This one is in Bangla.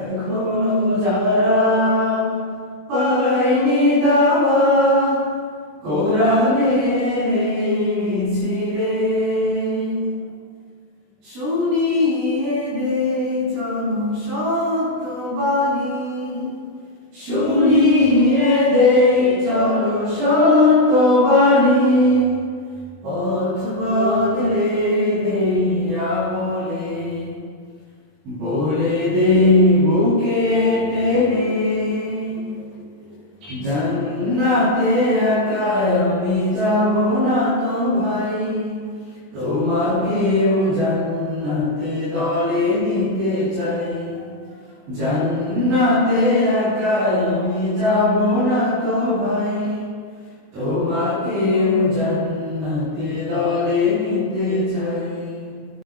এখনও যারা পায়নি দাওয়াত বলে দে বুকে টেনে, জান্নাতে একা আমি যাব না তো ভাই। তোমাকেও জান্নাতে দলে নিতে চাই। জান্নাতে একা আমি যাব না